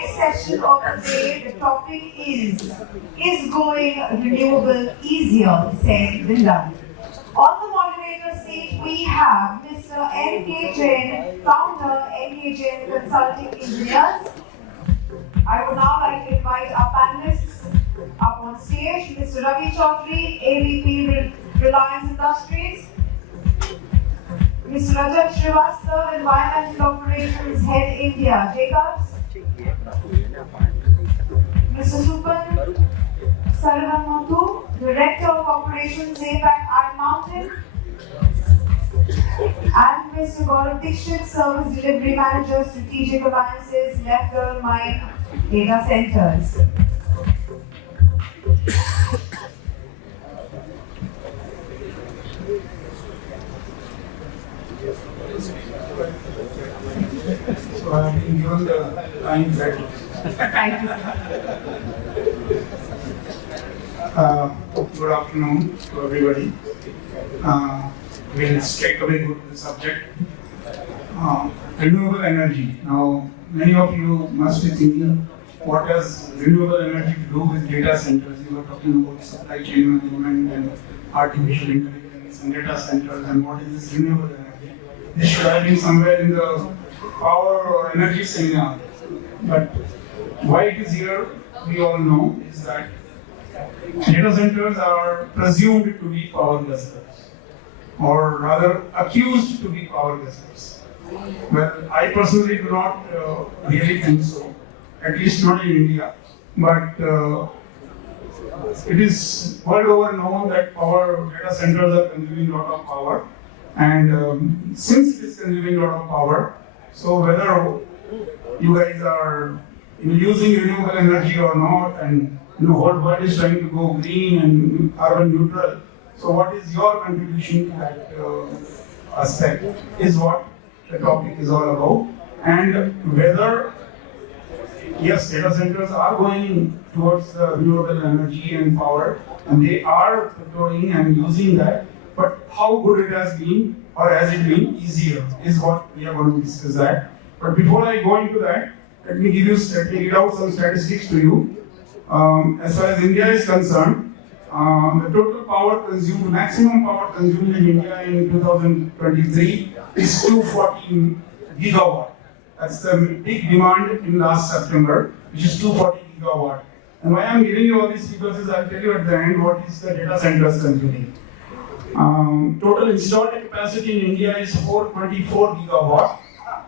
next session of the day, the topic is going renewable easier, said Lefdal. On the moderator seat, we have Mr. N.K. Jain, founder, N.K. Jain Consulting Engineers. I would now like to invite our panelists up on stage. Mr. Ravi Chaudhary, AVP Reliance Industries. Mr. Rajat Srivastav, Environmental Operations Head India, Jacobs. Mr. Suppan, Saravanamuthu, Director of Operations APAC Iron Mountain. And Mr. Gaurav Dixit, Service Delivery Manager, Strategic Alliances, Lefdal Mine Datacenters. So I have been given the time back. Thank you. Good afternoon to everybody. We'll straight away go to the subject. Renewable energy. Now, many of you must be thinking, what does renewable energy do with data centers? You were talking about supply chain management and artificial intelligence and data centers, and what is this renewable energy? This should have been somewhere in the power or energy seminar. But why it is here, we all know, is that data centers are presumed to be power guzzlers, or rather accused to be power guzzlers. Well, I personally do not really think so, at least not in India. But it is world over known that data centers are consuming a lot of power. And since it is consuming a lot of power, so whether you guys are using renewable energy or not, and whole world is trying to go green and carbon neutral. So what is your contribution to that aspect is what the topic is all about. And whether, yes, data centers are going towards renewable energy and power, and they are procuring and using that, but how good it has been, or has it been easier, is what we are going to discuss that. But before I go into that, let me read out some statistics to you. As far as India is concerned, the total power consumed, maximum power consumed in India in 2023 is 240 gigawatt. That's the big demand in last September, which is 240 gigawatt. And why I'm giving you all these figures is I'll tell you at the end what is the data centers consuming. Total installed capacity in India is 424 gigawatt,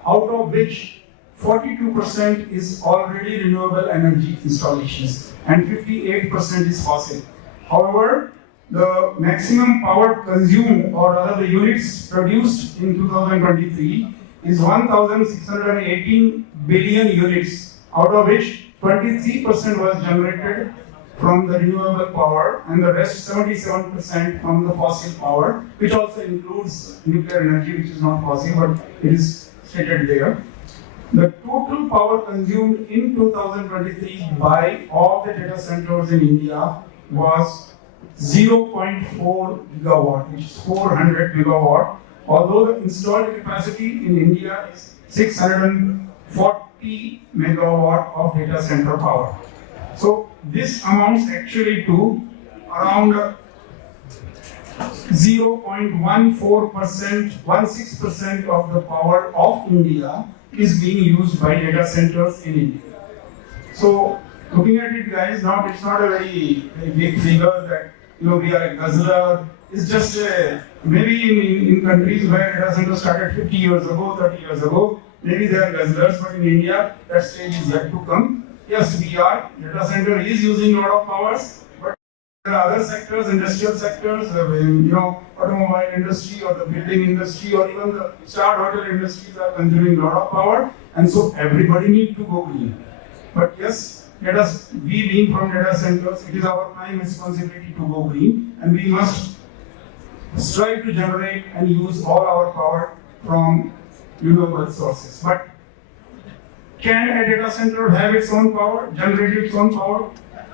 out of which 42% is already renewable energy installations and 58% is fossil. However, the maximum power consumed, or rather the units produced in 2023 is 1,618 billion units, out of which 23% was generated from the renewable power and the rest 77% from the fossil power, which also includes nuclear energy, which is not fossil, but it is stated there. The total power consumed in 2023 by all the data centers in India was 0.4 gigawatt, which is 400 megawatt, although the installed capacity in India is 640 megawatt of data center power. So this amounts actually to around 0.14%, 16% of the power of India is being used by data centers in India. So looking at it, guys, now it's not a very big figure that we are a guzzler. It's just maybe in countries where data centers started 50 years ago, 30 years ago, maybe they are guzzlers, but in India that stage is yet to come. Yes, we are. Data center is using a lot of powers, but there are other sectors, industrial sectors, automobile industry or the building industry or even the star hotel industries are consuming a lot of power, and so everybody needs to go green. But yes, we being from data centers, it is our prime responsibility to go green, and we must strive to generate and use all our power from renewable sources. But can a data center have its own power, generate its own power?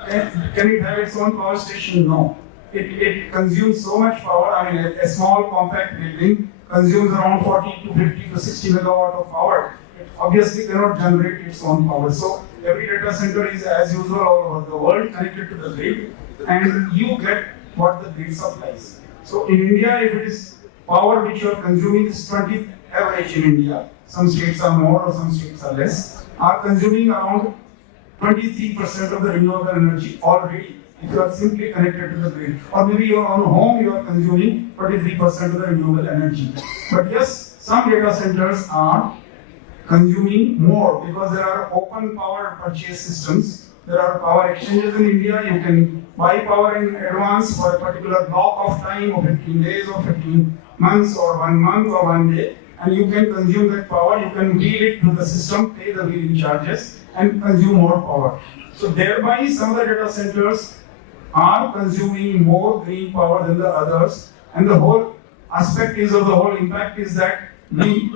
Can it have its own power station? No. It consumes so much power. I mean, a small compact building consumes around 40 to 50 to 60 megawatt of power. it obviously cannot generate its own power. So every data center is as usual all over the world connected to the grid, and you get what the grid supplies. So in India, if it is power which you are consuming is 20 average in India, some states are more or some states are less, are consuming around 23% of the renewable energy already. If you are simply connected to the grid, or maybe your own home, you are consuming 23% of the renewable energy. But yes, some data centers are consuming more because there are open power purchase systems. There are power exchanges in India. You can buy power in advance for a particular block of time of 15 days or 15 months or 1 month or 1 day, and you can consume that power. You can wheel it to the system, pay the wheeling charges, and consume more power. So thereby, some of the data centers are consuming more green power than the others, and the whole aspect is, or the whole impact is that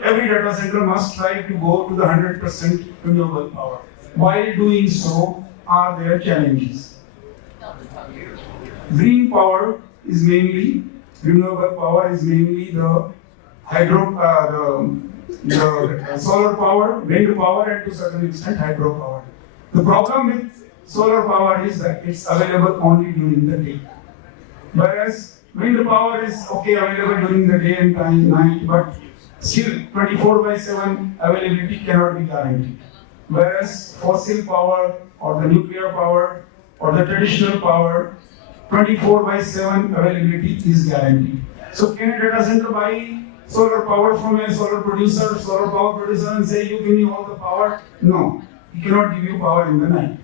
every data center must try to go to the 100% renewable power. While doing so, are there challenges? Green power is mainly, renewable power is mainly the the solar power, wind power, and to a certain extent hydropower. The problem with solar power is that it's available only during the day. Whereas wind power is available during the day and night, but still 24/7 availability cannot be guaranteed. Whereas fossil power or the nuclear power or the traditional power, 24/7 availability is guaranteed. So can a data center buy solar power from a solar power producer and say, you give me all the power? No, he cannot give you power in the night.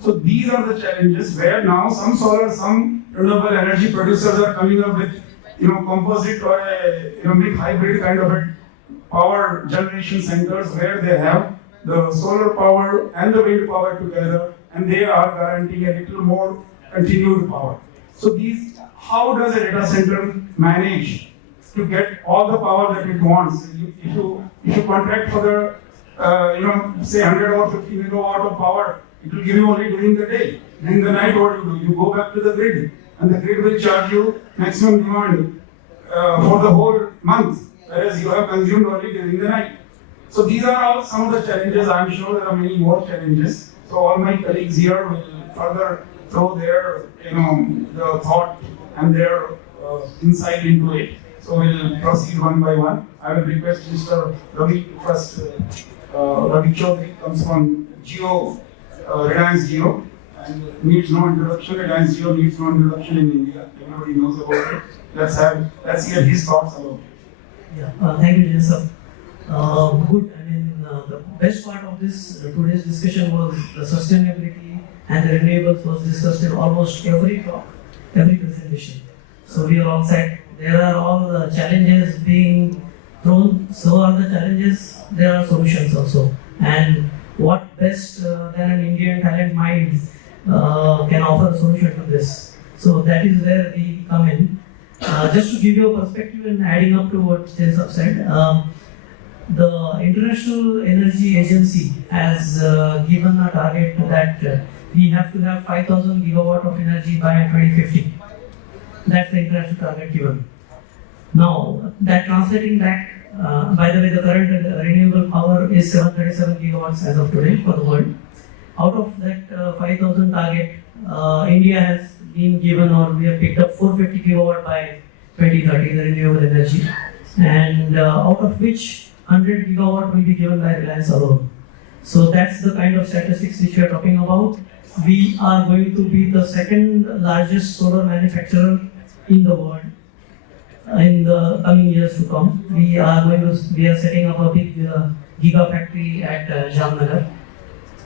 So these are the challenges where now some renewable energy producers are coming up with, composite or a mid hybrid kind of a power generation centers where they have the solar power and the wind power together, and they are guaranteeing a little more continued power. So how does a data center manage to get all the power that it wants? If you contract for the, say 100 or 50 megawatt of power, it will give you only during the day. During the night, what do? You go back to the grid, and the grid will charge you maximum demand for the whole month, whereas you have consumed only during the night. So these are all some of the challenges. I am sure there are many more challenges. So all my colleagues here will further throw their, the thought and their insight into it. So we'll proceed one by one. I will request Mr. Ravi to first. Ravi Chaudhary comes from Reliance Jio, and needs no introduction. Reliance Jio needs no introduction in India. Everybody knows about it. Let's hear his thoughts about it. Yeah, thank you, Jain sir. Good. I mean, the best part of this today's discussion was the sustainability and the renewables was discussed in almost every talk, every presentation. So we are all set. There are all the challenges being thrown. So are the challenges. There are solutions also. And what best than an Indian talent mind can offer a solution to this. So that is where we come in. Just to give you a perspective and adding up to what Jain sir said. The International Energy Agency has given a target that we have to have 5,000 gigawatt of energy by 2050. That's the international target given. Now, that translating back, by the way, the current renewable power is 737 gigawatts as of today for the world. Out of that 5,000 target, India has been given, or we have picked up 450 gigawatt by 2030, the renewable energy, and out of which 100 gigawatt will be given by Reliance alone. So that's the kind of statistics which we are talking about. We are going to be the second largest solar manufacturer in the world in the coming years to come. We are setting up a big gigafactory at Jamnagar.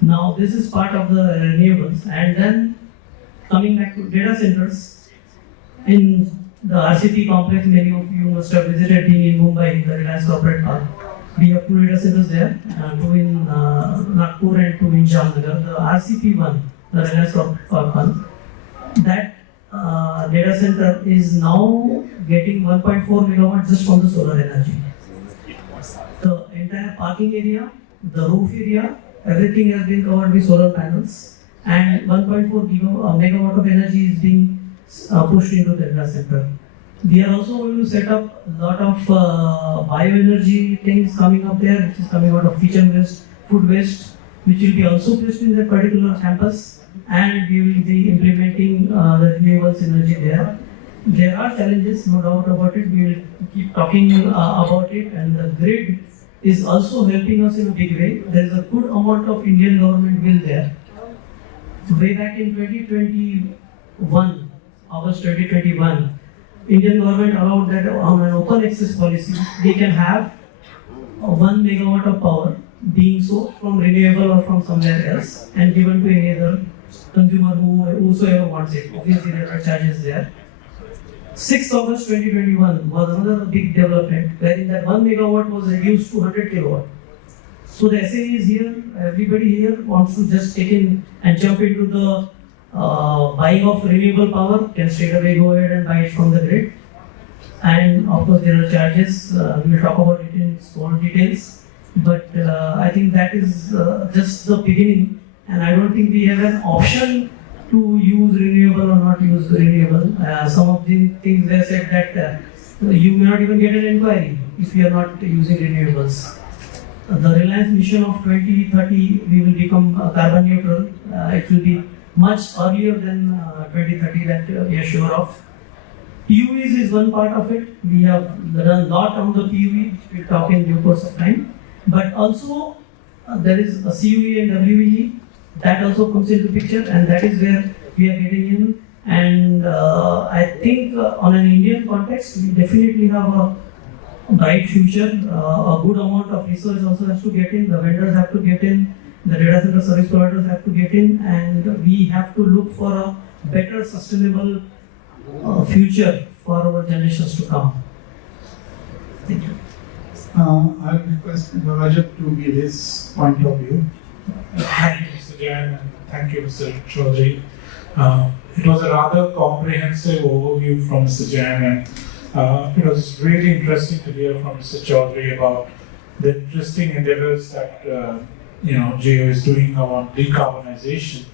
Now this is part of the renewables, and then coming back to data centers, in the RCP complex, many of you must have visited in Mumbai, the Reliance Corporate Park. We have 2 data centers there, 2 in Nagpur and 2 in Jamnagar. The RCP1, the Reliance Corporate Park one, that data center is now getting 1.4 megawatts just from the solar energy. The entire parking area, the roof area, everything has been covered with solar panels, and 1.4 megawatt of energy is being pushed into the data center. We are also going to set up a lot of bioenergy things coming up there, which is coming out of kitchen waste, food waste, which will be also placed in that particular campus, and we will be implementing the renewable energy there. There are challenges, no doubt about it. We will keep talking about it, and the grid is also helping us in a big way. There is a good amount of Indian government will there. Way back in 2021, August 2021, Indian government allowed that on an open access policy, they can have 1 megawatt of power being sourced from renewable or from somewhere else and given to any other consumer whosoever wants it. Obviously, there are charges there. 6th August 2021 was another big development wherein that 1 megawatt was reduced to 100 kilowatt. So the SAE is here, everybody here wants to just take in and jump into the buying of renewable power, can straight away go ahead and buy it from the grid. And of course there are charges, we will talk about it in small details. But I think that is just the beginning, and I don't think we have an option to use renewable or not use renewable. Some of the things they said that you may not even get an inquiry if you are not using renewables. The Reliance mission of 2030, we will become carbon neutral. It will be much earlier than 2030, that we are sure of. PUEs is one part of it. We have done a lot on the PUE, which we'll talk in due course of time. But also there is a CUE and WE that also comes into picture, and that is where we are getting in. And I think on an Indian context, we definitely have a bright future. A good amount of research also has to get in. The vendors have to get in. The data center service providers have to get in, and we have to look for a better sustainable future for our generations to come. Thank you. I'll request Rajat to give his point of view. Thank you, Mr. Jain, and thank you, Mr. Chaudhary. It was a rather comprehensive overview from Mr. Jain, and it was really interesting to hear from Mr. Chaudhary about the interesting endeavors that JO is doing around decarbonization.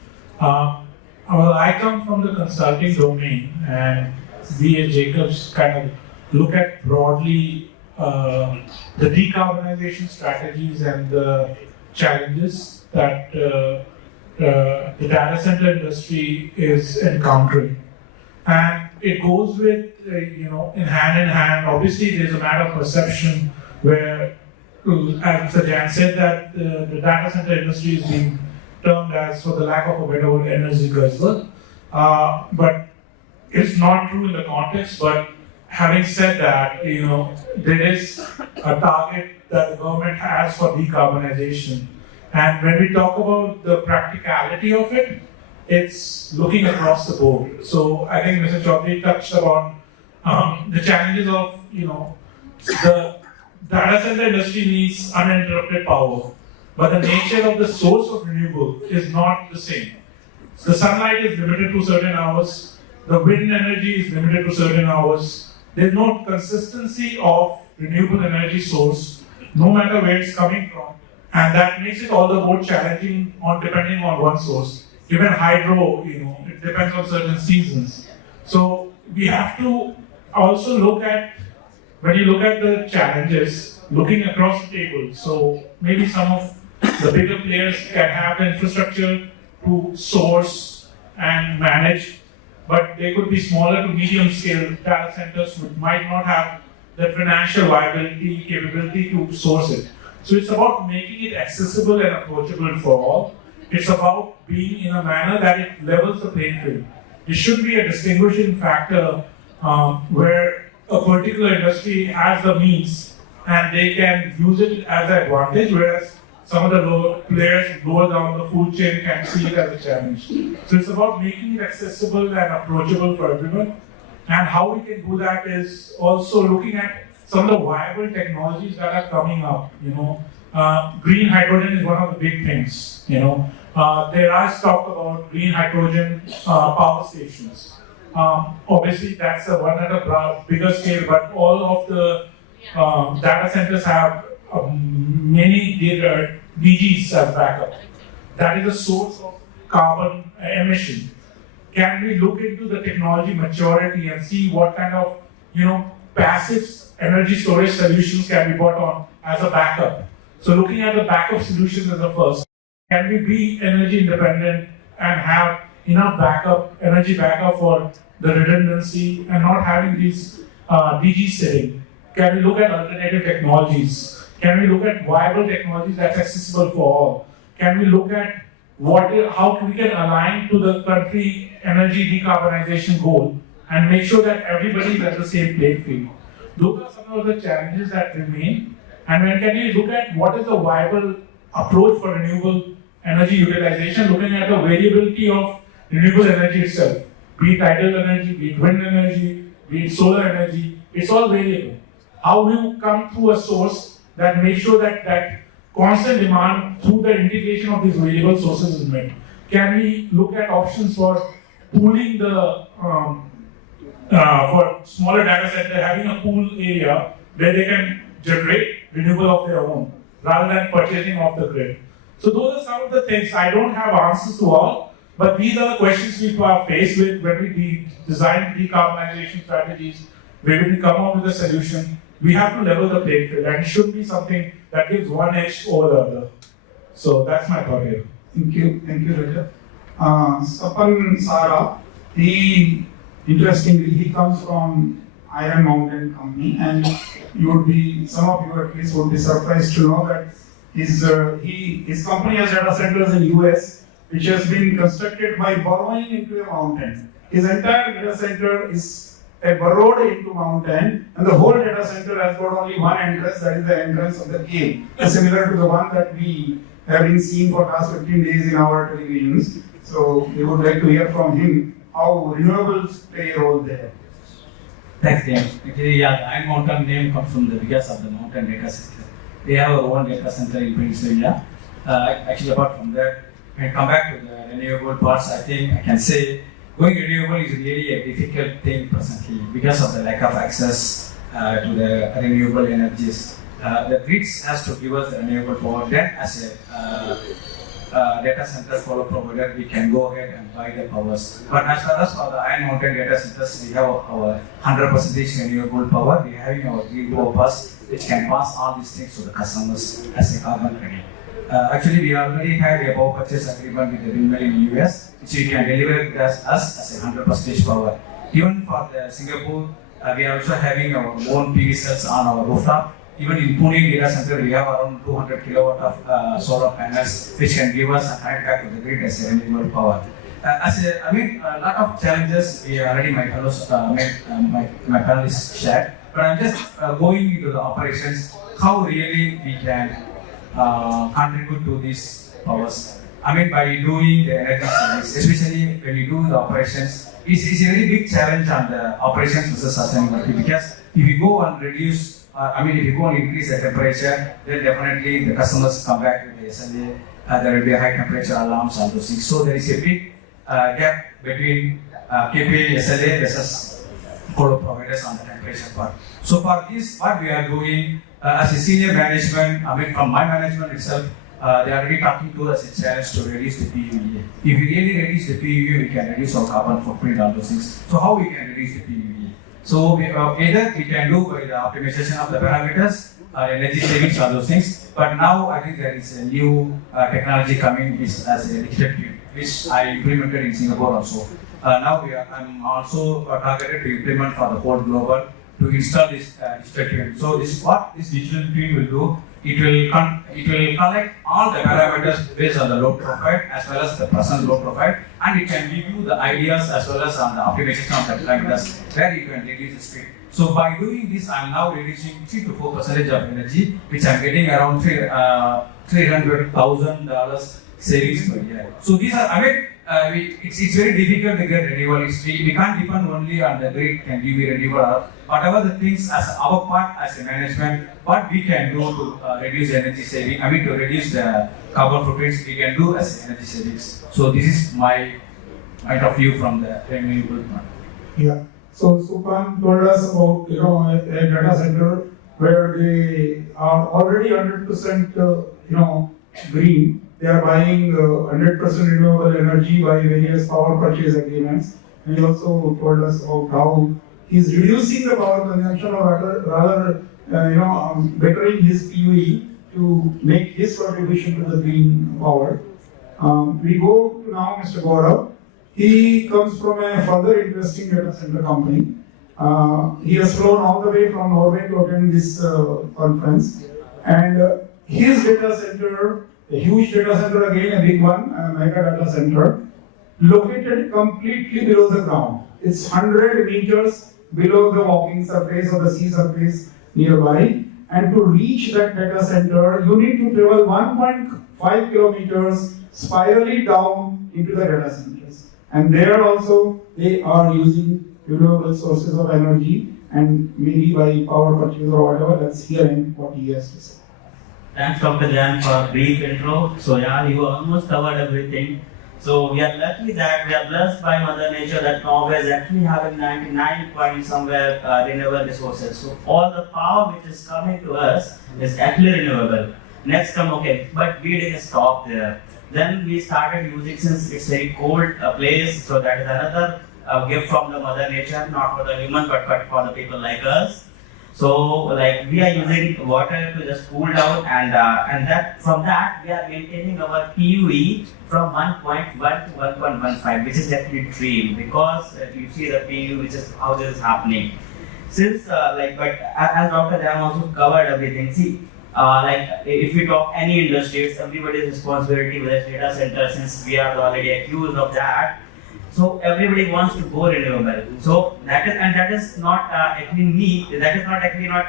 Well, I come from the consulting domain, and we at Jacobs kind of look at broadly the decarbonization strategies and the challenges that the data center industry is encountering. And it goes with, in hand. Obviously, there's a matter of perception where, as Mr. Jain said, that the data center industry is being termed as, for the lack of a better word, energy guzzler. But it's not true in the context. But having said that, there is a target that the government has for decarbonization. And when we talk about the practicality of it, it's looking across the board. So I think Mr. Chaudhary touched upon the challenges of, the data center industry needs uninterrupted power, but the nature of the source of renewable is not the same. The sunlight is limited to certain hours, the wind energy is limited to certain hours. There's no consistency of renewable energy source, no matter where it's coming from, and that makes it all the more challenging depending on one source. Even hydro, it depends on certain seasons. So we have to also look at, when you look at the challenges, looking across the table. So maybe some of the bigger players can have the infrastructure to source and manage, but they could be smaller to medium scale data centers which might not have the financial viability, capability to source it. So it's about making it accessible and approachable for all. It's about being in a manner that it levels the playing field. It should be a distinguishing factor where a particular industry has the means and they can use it as an advantage, whereas some of the players lower down the food chain can see it as a challenge. So it's about making it accessible and approachable for everyone. And how we can do that is also looking at some of the viable technologies that are coming up. Green hydrogen is one of the big things. There is talk about green hydrogen power stations. Obviously, that's the one at a bigger scale, but all of the data centers have many DGs as backup. That is a source of carbon emission. Can we look into the technology maturity and see what kind of passive energy storage solutions can be bought on as a backup. So looking at the backup solutions as a first, can we be energy independent and have enough energy backup for the redundancy and not having these DG sitting? Can we look at alternative technologies? Can we look at viable technologies that's accessible for all? Can we look at how we can align to the country energy decarbonization goal and make sure that everybody is at the same playing field? Those are some of the challenges that remain. And when can we look at what is the viable approach for renewable energy utilization, looking at the variability of renewable energy itself, be it tidal energy, be it wind energy, be it solar energy, it's all variable. How you come through a source that makes sure that constant demand through the integration of these variable sources is met? Can we look at options for pooling the for smaller data center, having a pool area where they can generate renewable of their own rather than purchasing off the grid? So those are some of the things. I don't have answers to all, but these are the questions we are faced with when we design decarbonization strategies, when we come up with a solution. We have to level the playing field, and it should be something that gives one edge over the other. So that's my thought here. Thank you, Rajat. Suppan Sara, interestingly, he comes from Iron Mountain company, and some of you at least would be surprised to know that his company has data centers in US, which has been constructed by burrowing into a mountain. His entire data center is burrowed into mountain, and the whole data center has got only one entrance, that is the entrance of the cave, similar to the one that we have been seeing for past 15 days in our televisions. So we would like to hear from him how renewables play a role there. Thanks, James. Actually, the Iron Mountain name comes from because of the mountain data center. They have our own data center in Pennsylvania. Actually, apart from that, when I come back to the renewable parts, I think I can say going renewable is really a difficult thing presently because of the lack of access to the renewable energies. The grids has to give us the renewable power. Then, as a data center solar provider, we can go ahead and buy the powers. But as far as for the Iron Mountain data centers, we have our 100% renewable power. We are having our grid bus, which can pass all these things to the customers as a carbon credit. Actually, we already had a power purchase agreement with the windmill in the US, which we can deliver us as a 100% power. Even for the Singapore, we are also having our own PV cells on our rooftop. Even in Pune data center, we have around 200 kilowatt of solar panels, which can give us a connect back to the grid as a renewable power. A lot of challenges we already my fellows, my panelists shared. But I'm just going into the operations, how really we can contribute to these powers. By doing the energy service, especially when you do the operations, it's a very big challenge on the operations versus sustainability, because if you go and reduce, if you go and increase the temperature, then definitely the customers come back with the SLA, there will be a high temperature alarms, all those things. So there is a big gap between KPI, SLA versus colo providers on the temperature part. So for this, what we are doing as a senior management, from my management itself, they are already talking to us a challenge to reduce the PUE. If we really reduce the PUE, we can reduce our carbon footprint, all those things. So how we can reduce the PUE? So either we can do by the optimization of the parameters, energy savings, all those things. But now I think there is a new technology coming as a digital twin, which I implemented in Singapore also. Now I'm also targeted to implement for the whole global to install this digital twin. So what this digital twin will do, it will collect all the parameters based on the load profile as well as the present load profile, and it can give you the ideas as well as on the optimization of the parameters where you can reduce the speed. So by doing this, I'm now reducing 3 to 4% of energy, which I'm getting around $300,000 savings per year. So these are, it's very difficult to get renewable. We can't depend only on the grid can give me renewable. Whatever the things as our part as a management, what we can do to reduce energy saving, to reduce the carbon footprints, we can do as energy savings. So this is my point of view from the renewable part. Yeah. So Suppan told us about a data center where they are already 100% green. They are buying 100% renewable energy by various power purchase agreements. And he also told us about how he's reducing the power consumption or rather bettering his PUE to make his contribution to the green power. We go to now Mr. Gaurav. He comes from a further interesting data center company. He has flown all the way from Norway to attend this conference. And his data center, a huge data center again, a big one, a mega data center, located completely below the ground. It's 100 meters below the walking surface or the sea surface nearby. And to reach that data center, you need to travel 1.5 kilometers spirally down into the data centers. And there also, they are using renewable sources of energy and maybe by power purchase or whatever. Let's hear him what he has to say. Thanks, Dr. Jain, for a brief intro. So yeah, you almost covered everything. So we are lucky that we are blessed by Mother Nature that Norway is actually having 99 point somewhere renewable resources. So all the power which is coming to us is actually renewable. Next come, okay, but we didn't stop there. Then we started using, since it's very cold place, so that is another gift from the Mother Nature, not for the human but for the people like us. So like we are using water to just cool down, and that from that we are maintaining our PUE from 1.1 to 1.15, which is definitely dream, because you see the PUE, which is how this is happening. Since but as Dr. Jain also covered everything. See, if we talk any industry, it's everybody's responsibility with a data center, since we are already accused of that. So everybody wants to go renewable. So that is not actually need. That is not actually not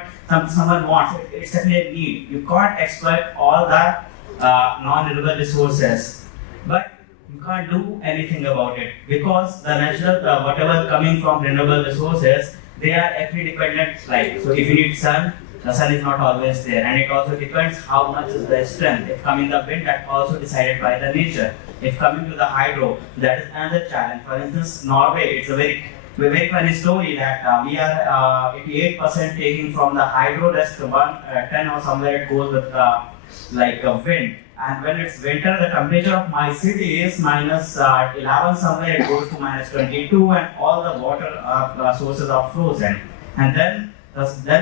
someone wants. It's actually a need. You can't exploit all the non-renewable resources, but you can't do anything about it, because the natural whatever coming from renewable resources, they are actually dependent. Like, so if you need sun, the sun is not always there, and it also depends how much is the strength. If coming the wind, that also decided by the nature. If coming to the hydro, that is another challenge. For instance, Norway, it's a very funny story that we are 88% taking from the hydro, rest 10 or somewhere it goes with like a wind. And when it's winter, the temperature of my city is minus 11 somewhere, it goes to minus 22, and all the water sources are frozen. And then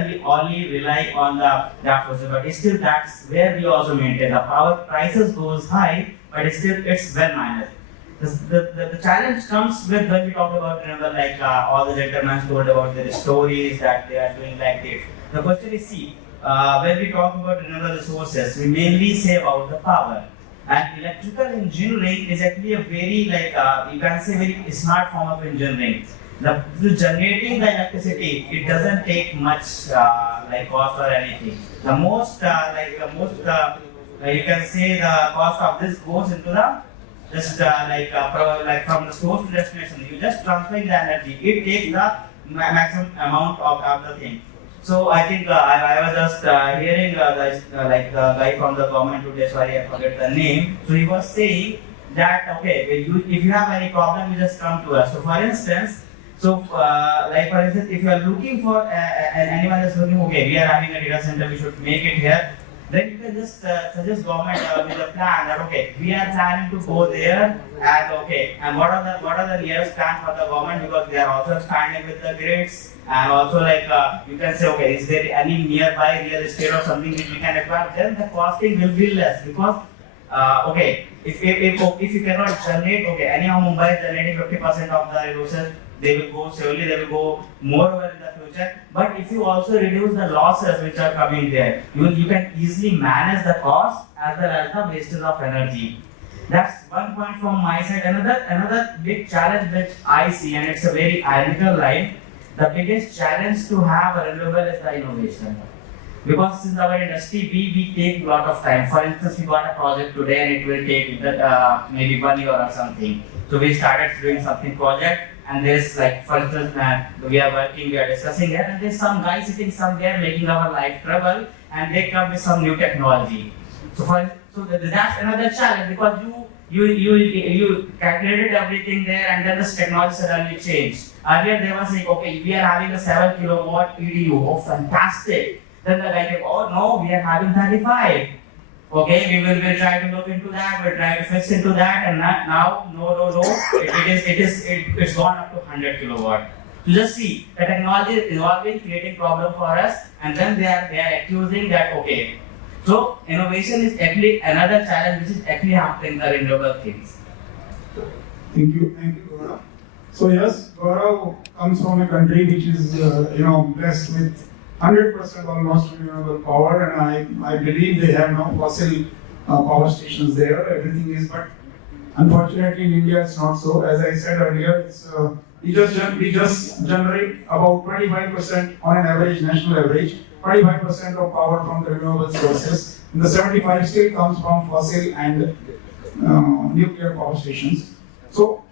we only rely on the gas sources, but still that's where we also maintain. The power prices goes high, but it's well managed. The challenge comes with when we talk about renewable, like all the gentlemen told about their stories that they are doing like this. The question is, see, when we talk about renewable resources, we mainly say about the power. And electrical engineering is actually a very, you can say, very smart form of engineering. The generating the electricity, it doesn't take much cost or anything. The most you can say the cost of this goes into the just from the source to destination. You just transferring the energy. It takes the maximum amount of the thing. So I think I was just hearing the guy from the government today. Sorry, I forget the name. So he was saying that okay, if you have any problem, you just come to us. So for instance. For instance, if you are looking for and anyone is looking, okay, we are having a data center, we should make it here, then you can just suggest government with a plan that okay, we are planning to go there, and what are the nearest plans for the government, because they are also expanding with the grids, and also you can say okay, is there any nearby real estate or something which we can acquire? Then the costing will be less, because if you cannot generate, okay, anyhow Mumbai is generating 50% of the resources. They will go slowly, they will go more over in the future. But if you also reduce the losses which are coming there, you can easily manage the cost as well as the wastage of energy. That's one point from my side. Another big challenge which I see, and it's a very ironical line, the biggest challenge to have a renewable is the innovation. Because since our industry, we take a lot of time. For instance, we got a project today and it will take maybe 1 year or something. So we started doing something project. And there's for instance, we are working, we are discussing it, and there's some guy sitting somewhere making our life trouble, and they come with some new technology. So that's another challenge, because you calculated everything there, and then this technology suddenly changed. Earlier they were saying, okay, we are having a 7 kilowatt EDU, oh fantastic. Then the guy came, oh no, we are having 35. Okay, we will try to look into that, we'll try to fix into that, and now, no, it's gone up to 100 kilowatt. to just see the technology is evolving, creating problem for us, and then they are accusing that okay. So innovation is actually another challenge which is actually happening in the renewable things. Thank you, Gaurav. So yes, Gaurav comes from a country which is blessed with 100% almost renewable power, and I believe they have no fossil power stations there. Everything is, but unfortunately in India it's not so. As I said earlier, it's we just generate about 25% on an average, national average, 25% of power from the renewable sources. And the 75 still comes from fossil and nuclear power stations. So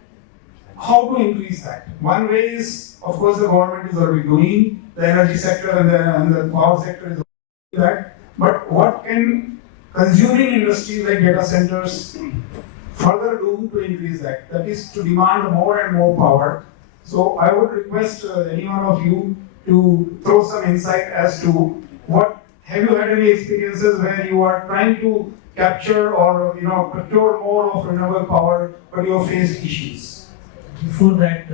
how to increase that? One way is, of course, the government is already doing, the energy sector and the power sector is doing that. But what can consuming industries like data centers further do to increase that? That is to demand more and more power. So I would request any one of you to throw some insight as to what, have you had any experiences where you are trying to capture or procure more of renewable power, but you have faced issues? Before that,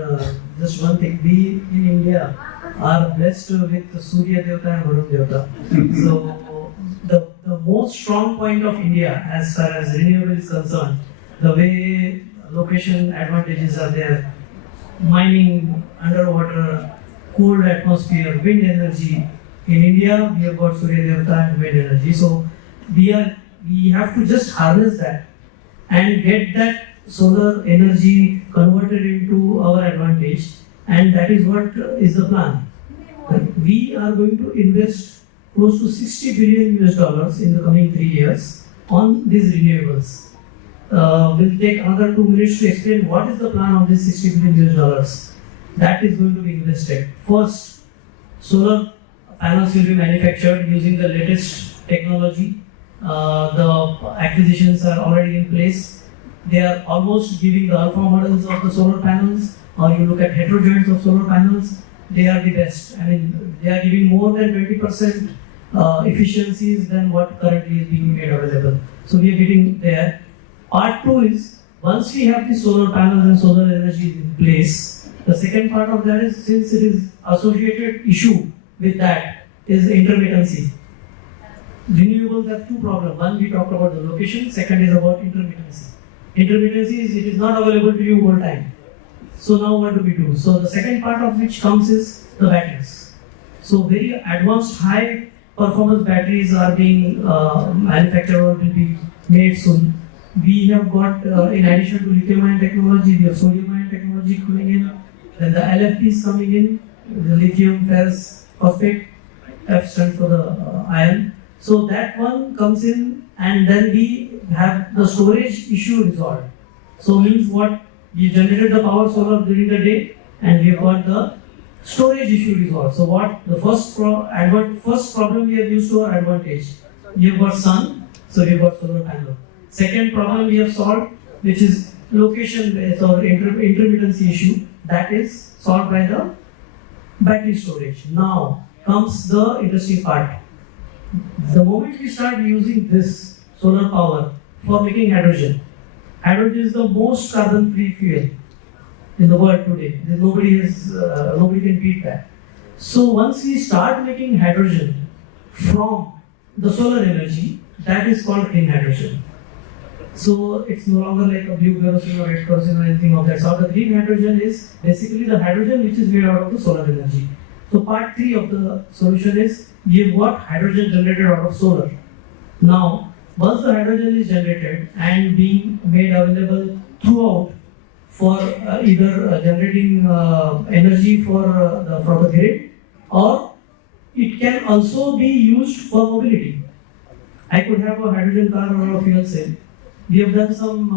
just one thing, we in India are blessed with Surya Devata and Varun Devata. So the most strong point of India as far as renewable is concerned, the way location advantages are there, mining, underwater, cold atmosphere, wind energy. In India, we have got Surya Devata and wind energy. So we have to just harness that and get that solar energy converted into our advantage, and that is what is the plan. We are going to invest close to $60 billion in the coming 3 years on these renewables. We'll take another 2 minutes to explain what is the plan of this $60 billion that is going to be invested. First, solar panels will be manufactured using the latest technology. The acquisitions are already in place. They are almost giving the alpha models of the solar panels, or you look at heterojoints of solar panels, they are the best. I mean, they are giving more than 20% efficiencies than what currently is being made available. So we are getting there. Part 2 is, once we have the solar panels and solar energy in place, the second part of that is, since it is associated issue with that, is intermittency. Renewables have two problems. One, we talked about the location, second is about intermittency. Intermittency is, it is not available to you all time. So now what do we do? So the second part of which comes is the batteries. So very advanced high performance batteries are being manufactured or will be made soon. We have got, in addition to lithium-ion technology, we have sodium-ion technology coming in, then the LFPs coming in, the lithium ferrous phosphate, F stands for the iron. So that one comes in, and then we have the storage issue resolved. So means what? We generated the power solar during the day, and we have got the storage issue resolved. So what? The first problem we have used to our advantage. We have got sun, so we have got solar panel. Second problem we have solved, which is location based or intermittency issue, that is solved by the battery storage. Now comes the interesting part. The moment we start using this solar power for making hydrogen, hydrogen is the most carbon-free fuel in the world today. Nobody can beat that. So once we start making hydrogen from the solar energy, that is called green hydrogen. So it's no longer like a blue kerosene or red kerosene or anything of that sort. The green hydrogen is basically the hydrogen which is made out of the solar energy. So part 3 of the solution is, we have got hydrogen generated out of solar. Now, once the hydrogen is generated and being made available throughout for either generating energy for the grid, or it can also be used for mobility. I could have a hydrogen car or a fuel cell. We have done some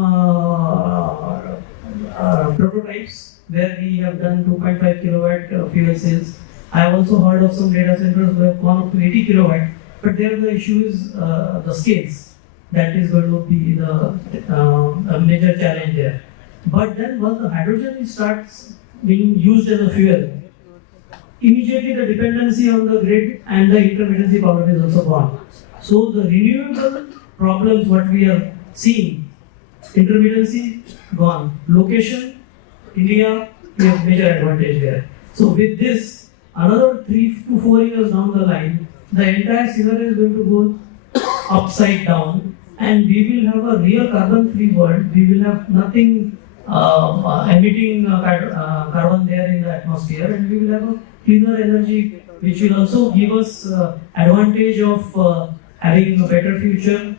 prototypes where we have done 2.5 kilowatt fuel cells. I have also heard of some data centers who have gone up to 80 kilowatt, but there the issue is the scales. That is going to be the major challenge there. But then once the hydrogen starts being used as a fuel, immediately the dependency on the grid and the intermittency problem is also gone. So the renewable problems what we are seeing, intermittency gone, location, India, we have major advantage there. So with this, another 3 to 4 years down the line, the entire scenario is going to go upside down, and we will have a real carbon-free world. We will have nothing emitting carbon there in the atmosphere, and we will have a cleaner energy, which will also give us advantage of having a better future,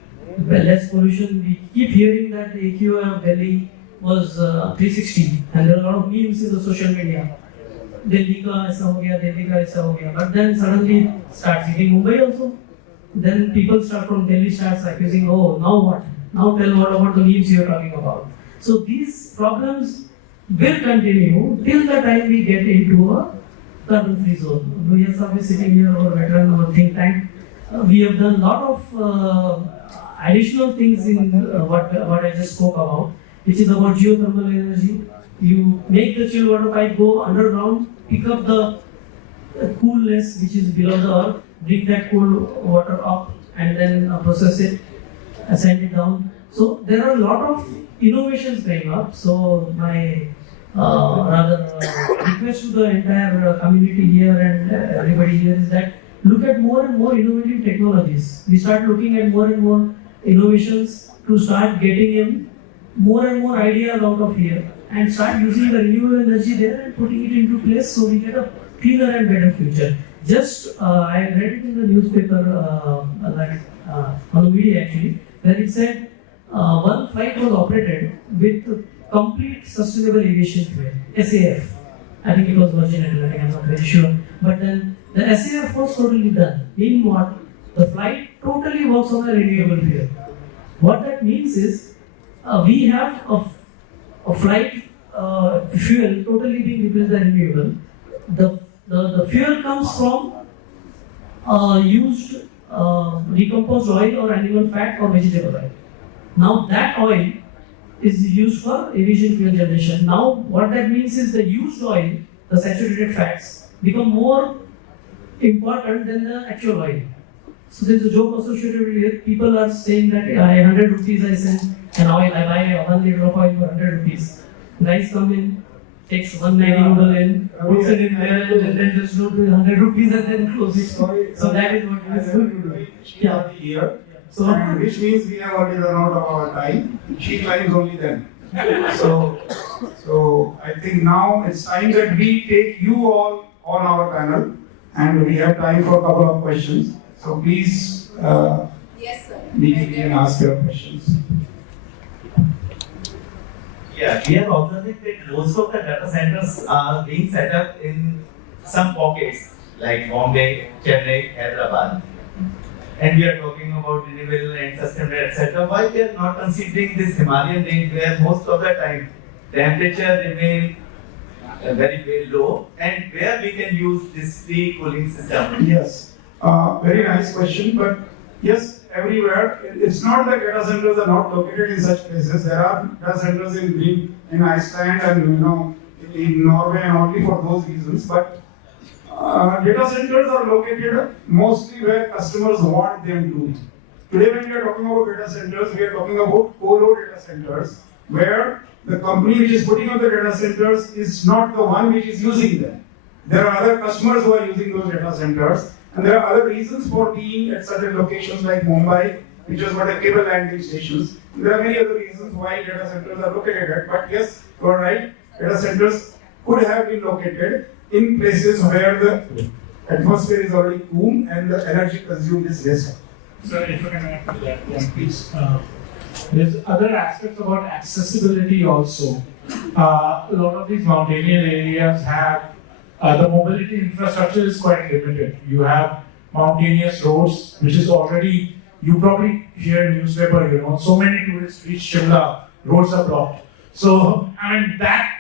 less pollution. We keep hearing that the AQI of Delhi was 360, and there are a lot of memes in the social media. Delhi ka aisa ho gaya, Delhi ka aisa ho gaya. But then suddenly it starts hitting Mumbai also. Then people start from Delhi starts accusing, oh, now what? Now tell what about the memes you are talking about. So these problems will continue till the time we get into a carbon-free zone. We are sitting here, our veteran, our think tank. We have done a lot of additional things in what I just spoke about, which is about geothermal energy. You make the chill water pipe go underground, pick up the coolness which is below the earth, bring that cool water up, and then process it, send it down. So there are a lot of innovations going up. So my request to the entire community here and everybody here is that look at more and more innovative technologies. We start looking at more and more innovations to start getting in more and more ideas out of here, and start using the renewable energy there and putting it into place so we get a cleaner and better future. Just I read it in the newspaper, on the media actually, where it said one flight was operated with complete sustainable aviation fuel, SAF. I think it was Virgin Atlantic, I'm not very sure. But then the SAF was totally done. Meaning what? The flight totally works on a renewable fuel. What that means is we have a flight fuel totally being replaced by renewable. The fuel comes from used decomposed oil or animal fat or vegetable oil. Now that oil is used for aviation fuel generation. Now what that means is the used oil, the saturated fats, become more important than the actual oil. So there's a joke associated with it. People are saying that 100 rupees I send an oil, I buy 1 liter of oil for 100 rupees. Guys come in, takes 190 noodle in, puts it in there, and then just do 100 rupees and then close it. So that is what it is going to do. Yeah. Here. So Which means we have already run out of our time. She climbs only then. So I think now it's time that we take you all on our panel, and we have time for a couple of questions. So please, Yes, sir. we can ask your questions. Yeah, we are observing that most of the data centers are being set up in some pockets like Bombay, Chennai, Hyderabad. And we are talking about renewable and sustainable, etc. Why we are not considering this Himalayan range where most of the time temperature remain very low, and where we can use this free cooling system? Yes, very nice question. But yes, everywhere. It's not that data centers are not located in such places. There are data centers in Iceland and in Norway, and only for those reasons. But data centers are located mostly where customers want them to be. Today, when we are talking about data centers, we are talking about colo data centers, where the company which is putting up the data centers is not the one which is using them. There are other customers who are using those data centers, and there are other reasons for being at certain locations like Mumbai, which has got a cable landing stations. There are many other reasons why data centers are located at. But yes, you are right, data centers could have been located in places where the atmosphere is already cool and the energy consumed is less. Sir, if I can add to that one, please. There's other aspects about accessibility also. A lot of these mountainous areas have the mobility infrastructure is quite limited. You have mountainous roads, which is already, you probably hear in newspaper, so many tourists reach Shimla, roads are blocked. So, I mean, that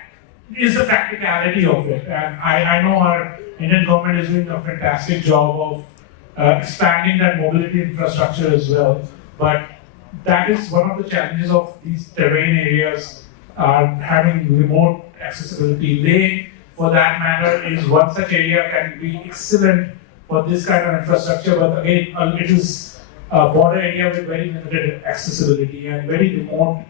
is the practicality of it. And I know our Indian government is doing a fantastic job of expanding that mobility infrastructure as well. But that is one of the challenges of these terrain areas, having remote accessibility. Leh, for that matter, is one such area can be excellent for this kind of infrastructure, but again, it is a border area with very limited accessibility and very remote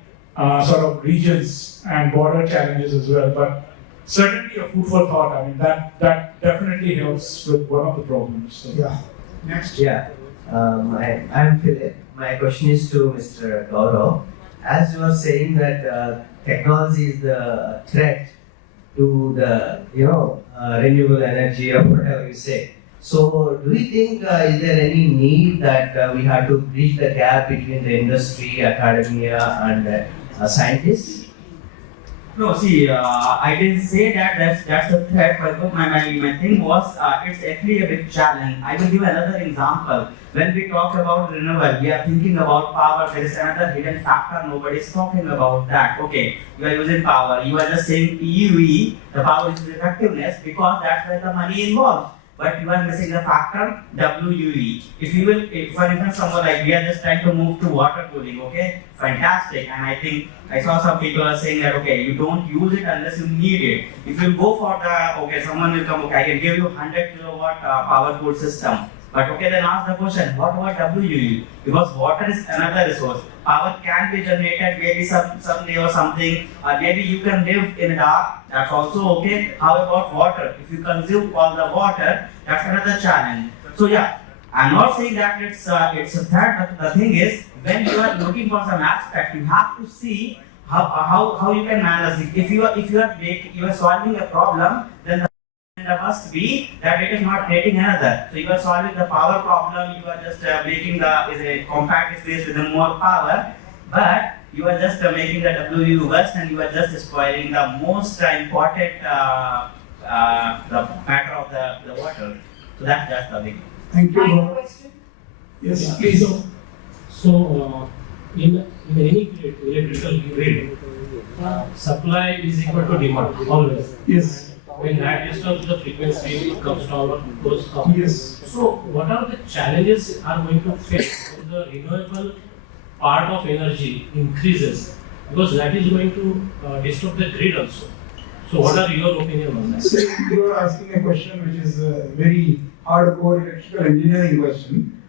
sort of regions and border challenges as well. But certainly a food for thought. I mean, that definitely helps with one of the problems. So. Yeah. Next. Yeah, I'm Philip. My question is to Mr. Gaurav. As you are saying that technology is the threat to the renewable energy or whatever you say. So, do you think is there any need that we have to bridge the gap between the industry, academia, and scientists? No, see, I didn't say that that's a threat, but my thing was it's actually a big challenge. I will give another example. When we talk about renewable, we are thinking about power. There is another hidden factor. Nobody is talking about that. Okay, you are using power. You are just saying PUE, the power is effectiveness, because that's where the money involved. But you are missing the factor WUE. If you will, for instance, someone like we are just trying to move to water cooling, okay, fantastic. And I think I saw some people are saying that okay, you don't use it unless you need it. If you go for the okay, someone will come, okay, I can give you 100 kilowatt power cool system. But okay, then ask the question, what about WUE? Because water is another resource. Power can be generated maybe someday or something, or maybe you can live in the dark, that's also okay. How about water? If you consume all the water, that's another challenge. So yeah, I'm not saying that it's a threat, but the thing is, when you are looking for some aspect, you have to see how you can manage it. If you are solving a problem, then there must be that it is not creating another. So you are solving the power problem, you are just making a compact space with more power, but you are just making the WU worse, and you are just spoiling the most important the matter of the water. So that's the thing. Thank you. My question. Yes, please. So, in any grid, electrical grid, supply is equal to demand always. Yes. When that disturbs the frequency, it comes down or goes up. Yes. So, what are the challenges are going to face when the renewable part of energy increases? Because that is going to disturb the grid also. So, what are your opinion on that? So you are asking a question which is a very hardcore electrical engineering question.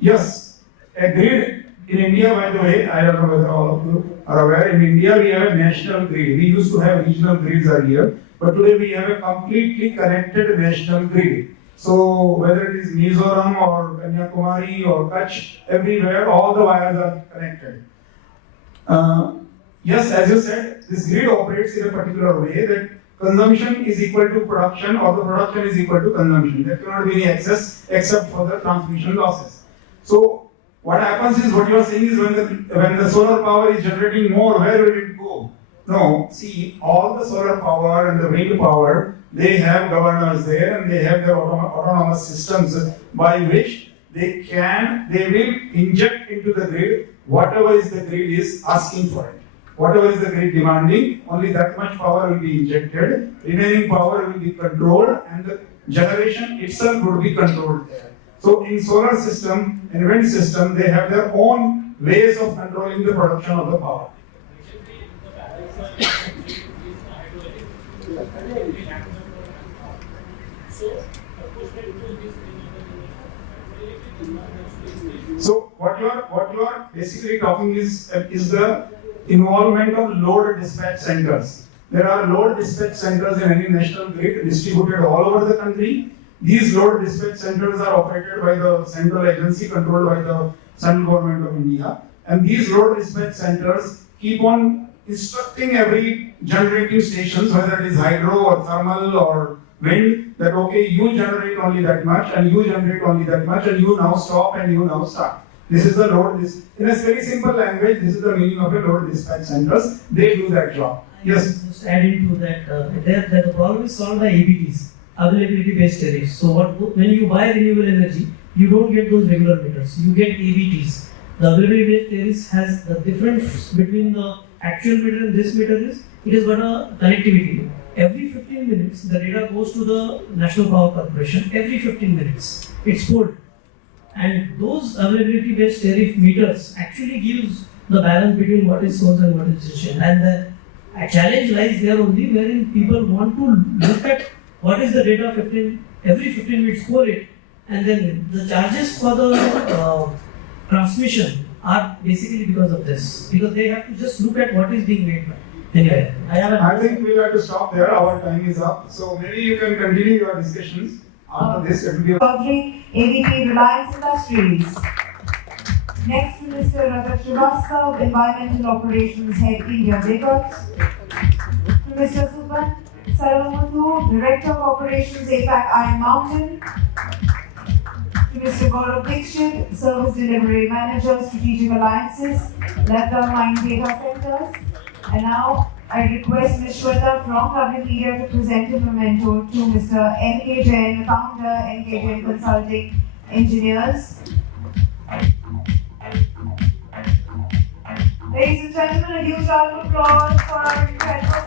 Yes, a grid in India, by the way, I don't know whether all of you are aware, in India we have a national grid. We used to have regional grids earlier, but today we have a completely connected national grid. So whether it is Mizoram or Kanyakumari or Kutch, everywhere all the wires are connected. Yes, as you said, this grid operates in a particular way that consumption is equal to production or the production is equal to consumption. There cannot be any excess except for the transmission losses. So what happens is, what you are saying is, when the solar power is generating more, where will it go? No, see, all the solar power and the wind power, they have governors there and they have their autonomous systems by which they will inject into the grid whatever is the grid is asking for it. Whatever is the grid demanding, only that much power will be injected, remaining power will be controlled, and the generation itself would be controlled there. So in solar system and wind system, they have their own ways of controlling the production of the power. So what you are basically talking is the involvement of load dispatch centers. There are load dispatch centers in any national grid distributed all over the country. These load dispatch centers are operated by the central agency controlled by the central government of India. And these load dispatch centers keep on instructing every generating stations, whether it is hydro or thermal or wind, that okay, you generate only that much and you generate only that much and you now stop and you now start. This is the load, in a very simple language, this is the meaning of a load dispatch centers. They do that job. Yes? Just adding to that, the problem is solved by ABTs, availability based tariffs. So when you buy renewable energy, you don't get those regular meters, you get ABTs. The availability based tariffs has the difference between the actual meter and this meter is, it has got a connectivity. Every 15 minutes, the data goes to the National Power Corporation. Every 15 minutes, it's pulled. And those availability based tariff meters actually gives the balance between what is source and what is decision. And the challenge lies there only wherein people want to look at what is the data every 15 minutes pull it, and then the charges for the transmission are basically because of this. Because they have to just look at what is being made by. Anyway, I think we'll have to stop there. Our time is up. So maybe you can continue your discussions after this. It will be Chaudhary, AVP Reliance Industries. Next to Mr. Rajat Srivastav, Environmental Operations Head, India Records. To Mr. Suppan, Saravanamuthu, Director of Operations, APAC Iron Mountain. To Mr. Dixit, Service Delivery Manager, Strategic Alliances, Lefdal Mine Data Centers. And now I request Ms. Shweta from W.Media to present a memento to Mr. N.K. Jain, founder, Jain Consulting Engineers. Ladies and gentlemen, a huge round of applause for our incredible